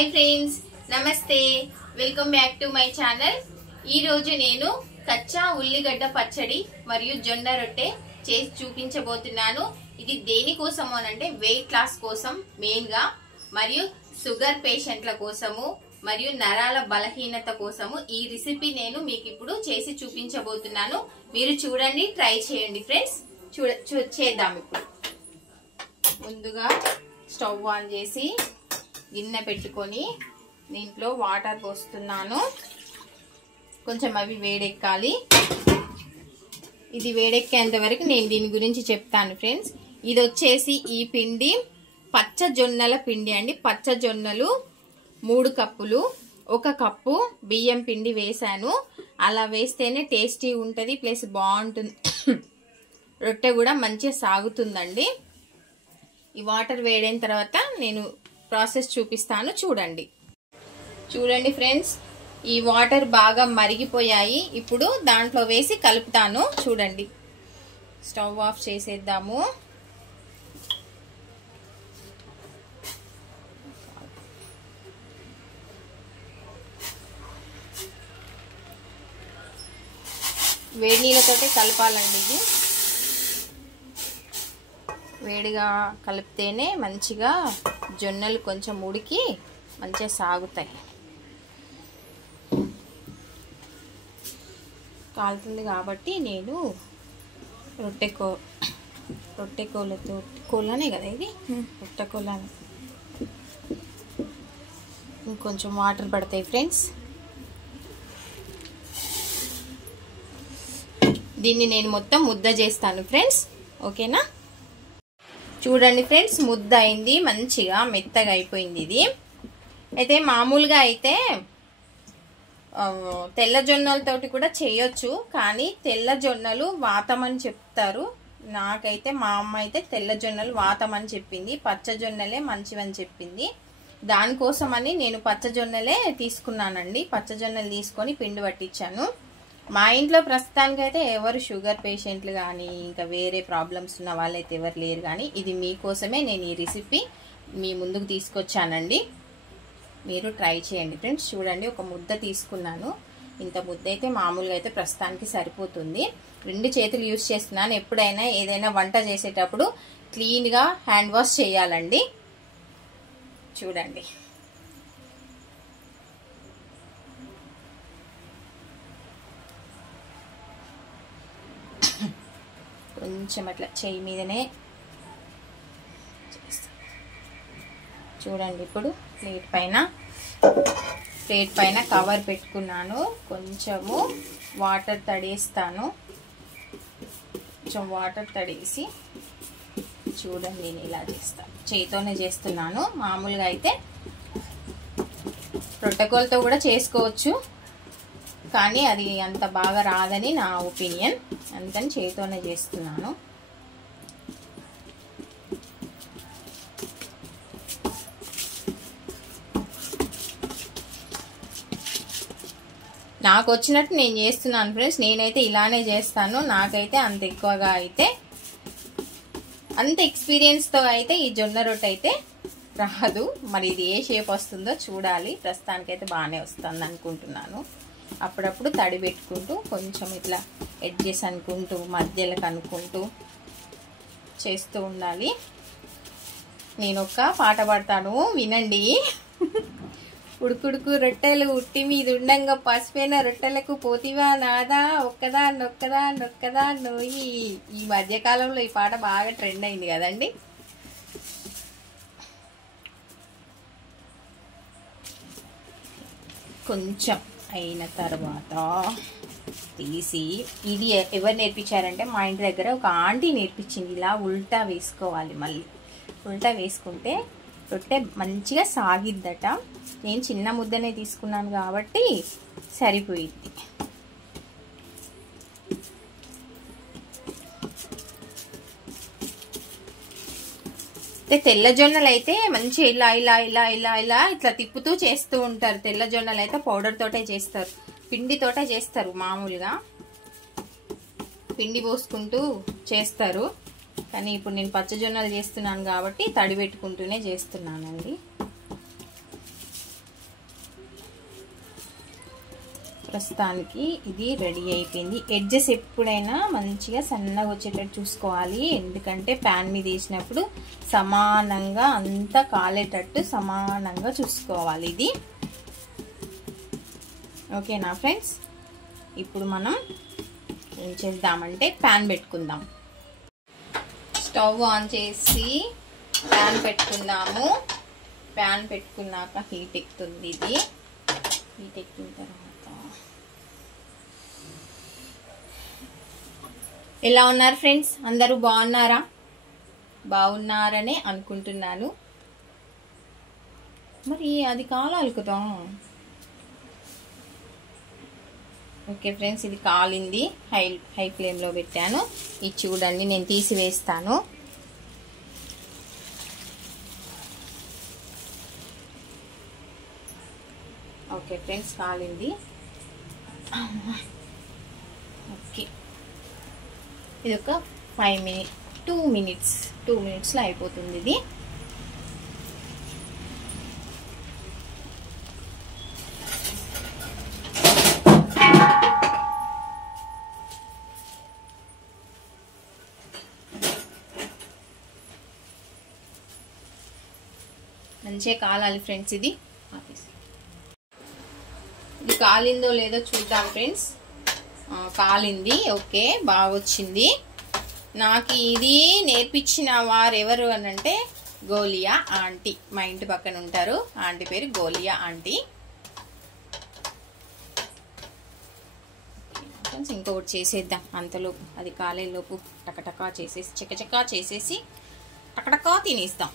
Hi friends, నమస్తే. Welcome back to my channel. ఈ రోజు నేను కచ్చా ఉల్లిగడ్డ పచ్చడి మరియు జొన్న రొట్టె చేసి చూపించబోతున్నాను. ఇది దేనికోసము అంటే వెయిట్ లాస్ కోసం మెయిన్ గా, మరియు షుగర్ పేషెంట్ల కోసము, మరియు నరాల బలహీనత కోసము ఈ రెసిపీ నేను మీకు ఇప్పుడు చేసి చూపించబోతున్నాను. మీరు చూడండి, ట్రై చేయండి ఫ్రెండ్స్. చేద్దాం. ఇప్పుడు ముందుగా స్టవ్ ఆన్ చేసి గిన్నె పెట్టుకొని దీంట్లో వాటర్ పోస్తున్నాను. కొంచెం అవి వేడెక్కాలి. ఇది వేడెక్కేంత వరకు నేను దీని గురించి చెప్తాను ఫ్రెండ్స్. ఇది వచ్చేసి ఈ పిండి పచ్చ జొన్నల పిండి అండి. పచ్చ జొన్నలు 3 కప్పులు, 1 కప్పు బియ్యం పిండి వేసాను. అలా వేస్తేనే టేస్టీ ఉంటుంది, ప్లస్ బాగుంటుంది, రొట్టె కూడా మంచిగా సాగుతుందండి. ఈ వాటర్ వేడైన తర్వాత నేను ప్రాసెస్ చూపిస్తాను. చూడండి ఫ్రెండ్స్, ఈ వాటర్ బాగా మరిగిపోయాయి. ఇప్పుడు దాంట్లో వేసి కలుపుతాను. చూడండి, స్టవ్ ఆఫ్ చేసేద్దాము. వేడి నీళ్ళతోటే కలపాలండి. ఇది వేడిగా కలిపితేనే మంచిగా జొన్నలు కొంచెం ఉడికి మంచిగా సాగుతాయి. కాలుతుంది కాబట్టి నేను రొట్టె కోలానే కదా ఇది, రొట్టె కోలానే. ఇంకొంచెం వాటర్ పడతాయి ఫ్రెండ్స్. దీన్ని నేను మొత్తం ముద్ద చేస్తాను ఫ్రెండ్స్, ఓకేనా? చూడండి ఫ్రెండ్స్, ముద్ద అయింది, మంచిగా మెత్తగా అయిపోయింది. ఇది అయితే మామూలుగా అయితే తెల్ల జొన్నలతోటి కూడా చేయొచ్చు, కానీ తెల్ల జొన్నలు వాతం అని చెప్తారు. నాకైతే మా అమ్మ అయితే తెల్ల జొన్నలు వాతం అని చెప్పింది, పచ్చ జొన్నలే మంచివని చెప్పింది. దానికోసమని నేను పచ్చ జొన్నలే తీసుకున్నానండి. పచ్చ జొన్నలు తీసుకొని పిండి పట్టించాను. మా ఇంట్లో ప్రస్తుతానికైతే ఎవరు షుగర్ పేషెంట్లు కానీ ఇంకా వేరే ప్రాబ్లమ్స్ ఉన్న వాళ్ళైతే ఎవరు లేరు. కానీ ఇది మీకోసమే నేను ఈ రెసిపీ మీ ముందుకు తీసుకొచ్చానండి. మీరు ట్రై చేయండి ఫ్రెండ్స్. చూడండి, ఒక ముద్ద తీసుకున్నాను. ఇంత ముద్ద అయితే మామూలుగా అయితే ప్రస్తుతానికి సరిపోతుంది. 2 చేతులు యూజ్ చేస్తున్నాను. ఎప్పుడైనా ఏదైనా వంట చేసేటప్పుడు క్లీన్గా హ్యాండ్ వాష్ చేయాలండి. చూడండి, కొంచెం అట్లా చేయి మీదనే చూడండి. ఇప్పుడు ప్లేట్ పైన కవర్ పెట్టుకున్నాను. కొంచెము వాటర్ తడేస్తాను. కొంచెం వాటర్ తడేసి చూడండి, నేను ఇలా చేస్తాను. చేతితోనే చేస్తున్నాను. మామూలుగా అయితే రొట్టెకోలతో కూడా చేసుకోవచ్చు, కానీ అది అంత బాగా రాదని నా ఒపీనియన్. అందుకని చేతితోనే చేస్తున్నాను. నాకు వచ్చినట్టు నేను చేస్తున్నాను ఫ్రెండ్స్. నేనైతే ఇలానే చేస్తాను. నాకైతే అంత ఎక్కువగా అయితే, అంత ఎక్స్పీరియన్స్తో అయితే ఈ జొన్న రొట్టె అయితే రాదు. మరి ఇది ఏ షేప్ వస్తుందో చూడాలి. ప్రస్తుతానికైతే బాగానే వస్తుంది అనుకుంటున్నాను. అప్పుడప్పుడు తడి పెట్టుకుంటూ కొంచెం ఇట్లా ఎడ్జెస్ అనుకుంటూ మధ్యలోకి అనుకుంటూ చేస్తూ ఉండాలి. నేను ఒక పాట పాడతాను, వినండి. ఉడుకుడుకు రొట్టెలు ఉట్టి మీద ఉండంగా పసిపోయిన రొట్టెలకు పోతివా నాదా, ఒక్కదా నొక్కదా నొక్కదా నోయి. ఈ మధ్యకాలంలో ఈ పాట బాగా ట్రెండ్ అయింది కదండి. కొంచెం అయిన తర్వాత తీసి, ఇది ఎవరు నేర్పించారంటే మా ఇంటి దగ్గర ఒక ఆంటీ నేర్పించింది. ఇలా ఉల్టా వేసుకోవాలి. మళ్ళీ ఉల్టా వేసుకుంటే రొట్టె మంచిగా సాగిద్దట. నేను చిన్న ముద్దనే తీసుకున్నాను కాబట్టి సరిపోయింది. తెల్ల జొన్నలు అయితే మంచి ఇలా ఇలా ఇలా ఇలా ఇలా ఇట్లా తిప్పుతూ చేస్తూ ఉంటారు. తెల్ల జొన్నలు అయితే పౌడర్ తోటే చేస్తారు, పిండి తోటే చేస్తారు. మామూలుగా పిండి పోసుకుంటూ చేస్తారు. కానీ ఇప్పుడు నేను పచ్చజొన్నలు చేస్తున్నాను కాబట్టి తడి పెట్టుకుంటూనే చేస్తున్నానండి. ప్రస్తుతానికి ఇది రెడీ అయిపోయింది. ఎడ్జెస్ ఎప్పుడైనా మంచిగా సన్నగా వచ్చేటట్టు చూసుకోవాలి, ఎందుకంటే ప్యాన్ మీద వేసినప్పుడు సమానంగా అంతా కాలేటట్టు సమానంగా చూసుకోవాలి ఇది. ఓకేనా ఫ్రెండ్స్, ఇప్పుడు మనం ఏం చేద్దామంటే ప్యాన్ పెట్టుకుందాం. స్టవ్ ఆన్ చేసి ప్యాన్ పెట్టుకుందాము. ప్యాన్ పెట్టుకున్నాక హీట్ ఎక్కుతుంది. ఇది హీట్ ఎక్కిన తర్వాత ఎలా ఉన్నారు ఫ్రెండ్స్? అందరూ బాగున్నారా? బాగున్నారనే అనుకుంటున్నాను. మరి అది కాలాలి కదా. ఓకే ఫ్రెండ్స్, ఇది కాలింది. హై ఫ్లేమ్లో పెట్టాను. ఇది చూడండి, నేను తీసివేస్తాను. ఓకే ఫ్రెండ్స్, కాలింది. ఓకే, ఇది ఒక 2 మినిట్స్లో అయిపోతుంది ఇది. మంచిగా కాలాలి ఫ్రెండ్స్. ఇది కాలిందో లేదో చూద్దాం ఫ్రెండ్స్. కాలింది. ఓకే, బాగా వచ్చింది. నాకు ఇది నేర్పించిన వారు ఎవరు అనంటే గోలియా ఆంటీ. మా ఇంటి పక్కన ఉంటారు. ఆంటీ పేరు గోలియా ఆంటీ. ఇంకొకటి చేసేద్దాం అంతలోపు, అది కాలేలోపు టకటకా చేసేసి చకచకా చేసేసి టకటకా తినేస్తాం.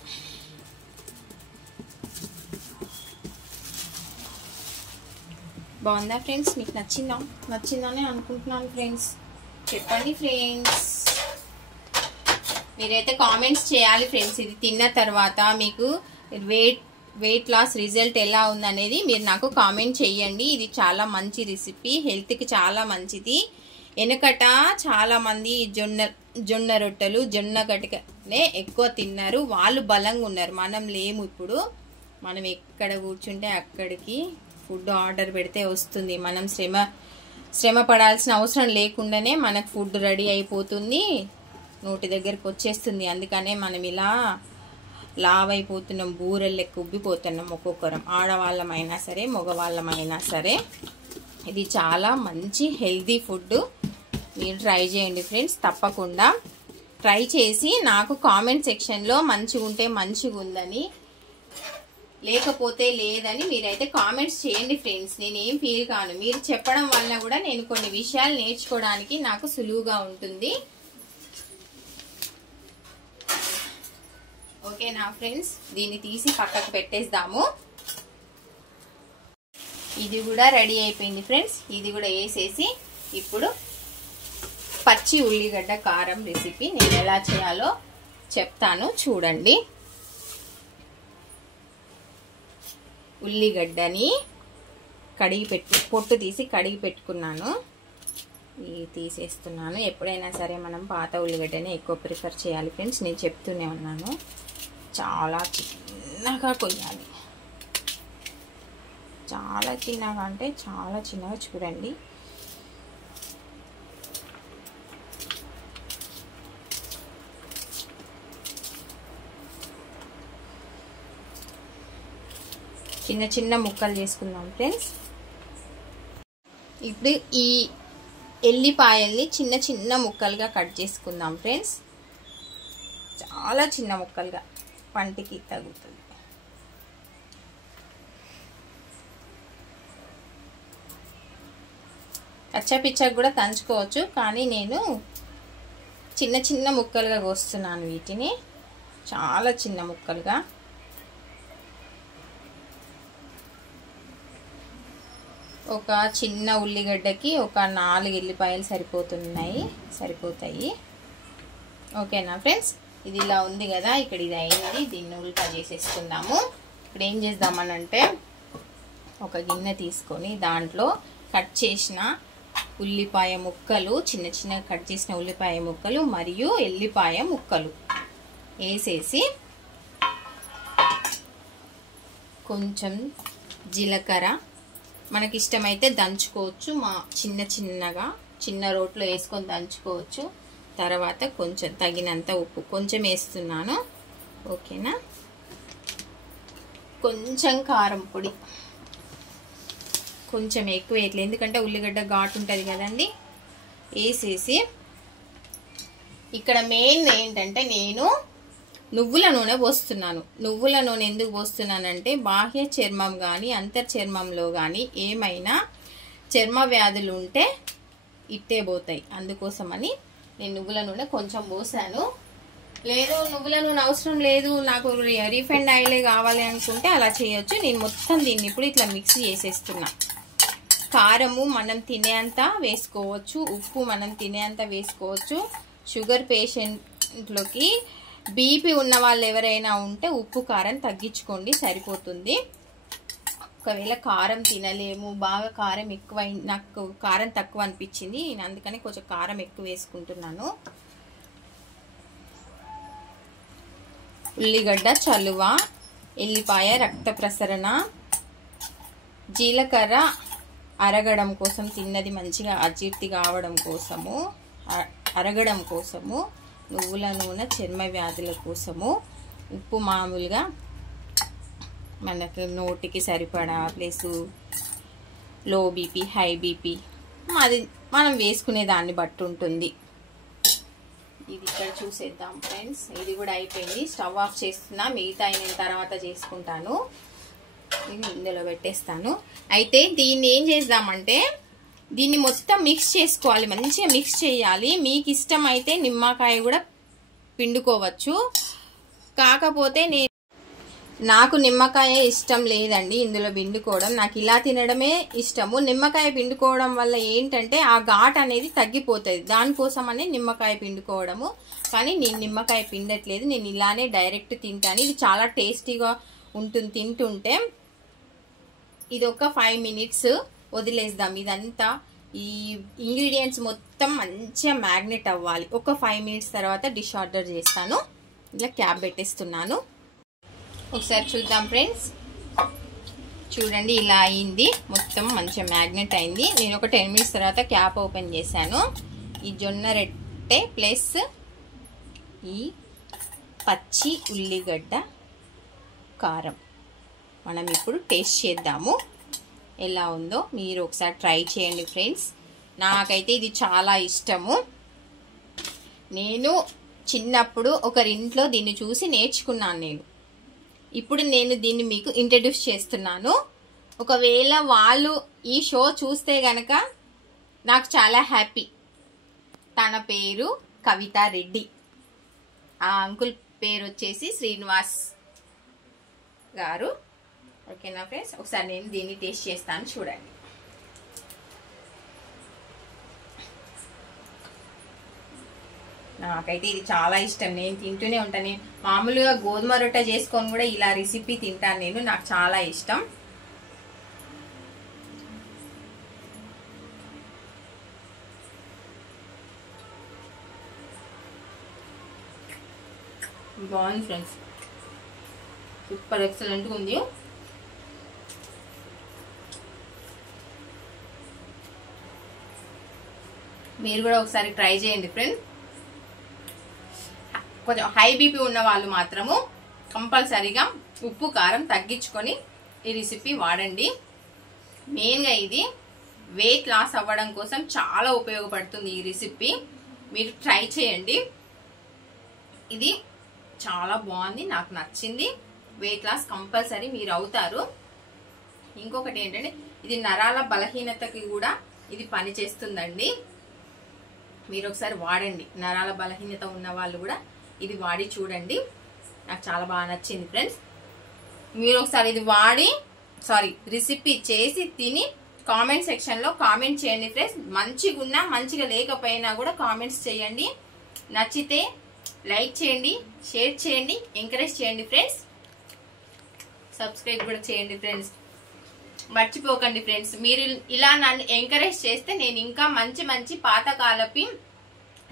బాగుందా ఫ్రెండ్స్? మీకు నచ్చిందని అనుకుంటున్నాను ఫ్రెండ్స్. చెప్పండి ఫ్రెండ్స్, మీరైతే కామెంట్స్ చేయాలి ఫ్రెండ్స్. ఇది తిన్న తర్వాత మీకు వెయిట్ లాస్ రిజల్ట్ ఎలా ఉందనేది మీరు నాకు కామెంట్ చేయండి. ఇది చాలా మంచి రెసిపీ, హెల్త్కి చాలా మంచిది. వెనకట చాలా మంది జొన్న రొట్టెలు జొన్న గట్టికనే ఎక్కువ తిన్నారు, వాళ్ళు బలంగా ఉన్నారు. మనం లేము. ఇప్పుడు మనం ఎక్కడ కూర్చుంటే అక్కడికి ఫుడ్ ఆర్డర్ పెడితే వస్తుంది. మనం శ్రమ పడాల్సిన అవసరం లేకుండానే మనకు ఫుడ్ రెడీ అయిపోతుంది, నోటి దగ్గరకు వచ్చేస్తుంది. అందుకనే మనం ఇలా లావ్ అయిపోతున్నాం, బూరెలు లెక్క ఉబ్బిపోతున్నాం ఒక్కొక్కరం, ఆడవాళ్ళమైనా సరే మగవాళ్ళమైనా సరే. ఇది చాలా మంచి హెల్తీ ఫుడ్. మీరు ట్రై చేయండి ఫ్రెండ్స్, తప్పకుండా ట్రై చేసి నాకు కామెంట్ సెక్షన్లో మంచిగా ఉంటే మంచిగా ఉందని, లేకపోతే లేదని మీరైతే కామెంట్స్ చేయండి ఫ్రెండ్స్. నేనేం ఫీల్ కాను, మీరు చెప్పడం వల్ల కూడా నేను కొన్ని విషయాలు నేర్చుకోవడానికి నాకు సులువుగా ఉంటుంది. ఓకేనా ఫ్రెండ్స్, దీన్ని తీసి పక్కకు పెట్టేద్దాము. ఇది కూడా రెడీ అయిపోయింది ఫ్రెండ్స్. ఇది కూడా వేసేసి ఇప్పుడు పచ్చి ఉల్లిగడ్డ కారం రెసిపీ నేను ఎలా చేయాలో చెప్తాను చూడండి. ఉల్లిగడ్డని పొట్టు తీసి కడిగి పెట్టుకున్నాను. ఇది తీసేస్తున్నాను. ఎప్పుడైనా సరే మనం పాత ఉల్లిగడ్డని ఎక్కువ ప్రిఫర్ చేయాలి ఫ్రెండ్స్. నేను చెప్తూనే ఉన్నాను, చాలా చిన్నగా కొయ్యాలి. చాలా చిన్నగా అంటే చాలా చిన్నగా చూడండి. చిన్న చిన్న ముక్కలు చేసుకుందాం ఫ్రెండ్స్. ఇప్పుడు ఈ ఎల్లిపాయల్ని చిన్న చిన్న ముక్కలుగా కట్ చేసుకుందాం ఫ్రెండ్స్. చాలా చిన్న ముక్కలుగా, పంటికి తగులుతుంది. కచ్చాపిచ్చాకు కూడా దంచుకోవచ్చు, కానీ నేను చిన్న చిన్న ముక్కలుగా కోస్తున్నాను వీటిని, చాలా చిన్న ముక్కలుగా. ఒక చిన్న ఉల్లిగడ్డకి ఒక 4 ఎల్లిపాయలు సరిపోతాయి. ఓకేనా ఫ్రెండ్స్, ఇది ఇలా ఉంది కదా. ఇక్కడ ఇది అయింది, దీన్ని ఉల్టా చేసేసుకుందాము. ఇప్పుడు ఏం చేద్దామనంటే ఒక గిన్నె తీసుకొని దాంట్లో కట్ చేసిన ఉల్లిపాయ ముక్కలు, చిన్న చిన్న కట్ చేసిన ఉల్లిపాయ ముక్కలు మరియు ఎల్లిపాయ ముక్కలు వేసేసి కొంచెం జీలకర్ర, మనకి ఇష్టమైతే దంచుకోవచ్చు, చిన్నగా చిన్న రోట్లో వేసుకొని దంచుకోవచ్చు. తర్వాత కొంచెం తగినంత ఉప్పు కొంచెం వేస్తున్నాను, ఓకేనా. కొంచెం కారం పొడి కొంచెం ఎక్కువ వేయట్లేదు, ఎందుకంటే ఉల్లిగడ్డ ఘాటు ఉంటుంది కదండి. వేసేసి ఇక్కడ మెయిన్ ఏంటంటే నేను నువ్వుల నూనె పోస్తున్నాను. నువ్వుల నూనె ఎందుకు పోస్తున్నానంటే బాహ్య చర్మం కానీ అంతర్ చర్మంలో కానీ ఏమైనా చర్మ వ్యాధులు ఉంటే ఇట్టే పోతాయి. అందుకోసమని నేను నువ్వుల నూనె కొంచెం పోసాను. లేదు నువ్వుల నూనె అవసరం లేదు, నాకు రీఫైండ్ ఆయిలే కావాలి అనుకుంటే అలా చేయొచ్చు. నేను మొత్తం దీన్ని ఇప్పుడు ఇట్లా మిక్స్ చేసేస్తున్నా. కారము మనం తినేంత వేసుకోవచ్చు, ఉప్పు మనం తినేంత వేసుకోవచ్చు. షుగర్ పేషెంట్లోకి బీపీ ఉన్న వాళ్ళు ఎవరైనా ఉంటే ఉప్పు కారం తగ్గించుకోండి, సరిపోతుంది. ఒకవేళ కారం తినలేము, బాగా కారం ఎక్కువ, నాకు కారం తక్కువ అనిపించింది, అందుకని కొంచెం కారం ఎక్కువ వేసుకుంటున్నాను. ఉల్లిగడ్డ చలువ, ఎల్లిపాయ రక్త ప్రసరణ, జీలకర్ర అరగడం కోసం, తిన్నది మంచిగా అజీర్తి కావడం కోసము, అరగడం కోసము, నువ్వుల నూనె చర్మ వ్యాధుల కోసము, ఉప్పు మామూలుగా మనకు నోటికి సరిపడా, plus low BP high BP అది మనం వేసుకునే దాన్ని బట్టి ఉంటుంది. ఇది ఇక్కడ చూసేద్దాం ఫ్రెండ్స్. ఇది కూడా అయిపోయింది, స్టవ్ ఆఫ్ చేస్తున్నా. మిగతా నేను తర్వాత చేసుకుంటాను. ఇది ఇందులో పెట్టేస్తాను. అయితే దీన్ని ఏం చేద్దామంటే దీన్ని మొత్తం మిక్స్ చేసుకోవాలి, మంచిగా మిక్స్ చేయాలి. మీకు ఇష్టం అయితే నిమ్మకాయ కూడా పిండుకోవచ్చు, కాకపోతే నాకు నిమ్మకాయ ఇష్టం లేదండి ఇందులో పిండుకోవడం. నాకు ఇలా తినడమే ఇష్టము. నిమ్మకాయ పిండుకోవడం వల్ల ఏంటంటే ఆ ఘాట్ అనేది తగ్గిపోతుంది, దానికోసమని నిమ్మకాయ పిండుకోవడము. కానీ నేను నిమ్మకాయ పిండట్లేదు, నేను ఇలానే డైరెక్ట్ తింటాను. ఇది చాలా టేస్టీగా ఉంటుంది తింటుంటే. ఇది ఒక 5 minutes వదిలేద్దాం. ఇదంతా ఈ ఇంగ్రీడియంట్స్ మొత్తం మంచిగా మ్యాగ్నెట్ అవ్వాలి. ఒక 5 minutes తర్వాత డిష్ ఆర్డర్ చేస్తాను. ఇలా క్యాప్ పెట్టేస్తున్నాను. ఒకసారి చూద్దాం ఫ్రెండ్స్. చూడండి ఇలా అయింది, మొత్తం మంచిగా మ్యాగ్నెట్ అయింది. నేను ఒక 10 minutes తర్వాత క్యాప్ ఓపెన్ చేశాను. ఈ జొన్న రొట్టె ప్లస్ ఈ పచ్చి ఉల్లిగడ్డ కారం మనం ఇప్పుడు టేస్ట్ చేద్దాము, ఎలా ఉందో. మీరు ఒకసారి ట్రై చేయండి ఫ్రెండ్స్. నాకైతే ఇది చాలా ఇష్టము. నేను చిన్నప్పుడు ఒకరింట్లో దీన్ని చూసి నేర్చుకున్నాను నేను. ఇప్పుడు నేను దీన్ని మీకు ఇంట్రడ్యూస్ చేస్తున్నాను. ఒకవేళ వాళ్ళు ఈ షో చూస్తే గనక నాకు చాలా హ్యాపీ. తన పేరు కవితా రెడ్డి, ఆ అంకుల్ పేరు వచ్చేసి శ్రీనివాస్ గారు. ఓకేనా ఫ్రెండ్స్, ఒకసారి నేను దీన్ని టేస్ట్ చేస్తాను, చూడండి. నాకైతే ఇది చాలా ఇష్టం, నేను తింటూనే ఉంటాను. మామూలుగా గోధుమ రొట్టె చేసుకొని కూడా ఇలా రెసిపీ తింటాను నేను, నాకు చాలా ఇష్టం. బాగుంది ఫ్రెండ్స్, సూపర్ ఎక్సలెంట్గా ఉంది. మీరు కూడా ఒకసారి ట్రై చేయండి ఫ్రెండ్స్. కొంచెం హై బీపీ ఉన్న వాళ్ళు మాత్రము కంపల్సరీగా ఉప్పు కారం తగ్గించుకొని ఈ రెసిపీ వాడండి. మెయిన్గా ఇది వెయిట్ లాస్ అవ్వడం కోసం చాలా ఉపయోగపడుతుంది ఈ రెసిపీ. మీరు ట్రై చేయండి, ఇది చాలా బాగుంది, నాకు నచ్చింది. వెయిట్ లాస్ కంపల్సరీ మీరు అవుతారు. ఇంకొకటి ఏంటంటే ఇది నరాల బలహీనతకి కూడా ఇది పని చేస్తుందండి. మీరు ఒకసారి వాడండి, నరాల బలహీనత ఉన్న వాళ్ళు కూడా ఇది వాడి చూడండి. నాకు చాలా బాగా నచ్చింది ఫ్రెండ్స్. మీరు ఒకసారి ఇది వాడి రెసిపీ చేసి తిని కామెంట్ సెక్షన్లో కామెంట్ చేయండి ఫ్రెండ్స్. మంచిగా ఉన్నా మంచిగా లేకపోయినా కూడా కామెంట్స్ చేయండి. నచ్చితే లైక్ చేయండి, షేర్ చేయండి, ఎంకరేజ్ చేయండి ఫ్రెండ్స్. సబ్స్క్రైబ్ కూడా చేయండి ఫ్రెండ్స్, మర్చిపోకండి ఫ్రెండ్స్. మీరు ఇలా నన్ను ఎంకరేజ్ చేస్తే నేను ఇంకా మంచి మంచి పాతకాలపు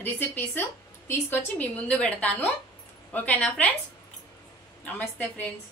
రెసిపీస్ తీసుకొచ్చి మీ ముందు పెడతాను. ఓకేనా ఫ్రెండ్స్? నమస్తే ఫ్రెండ్స్.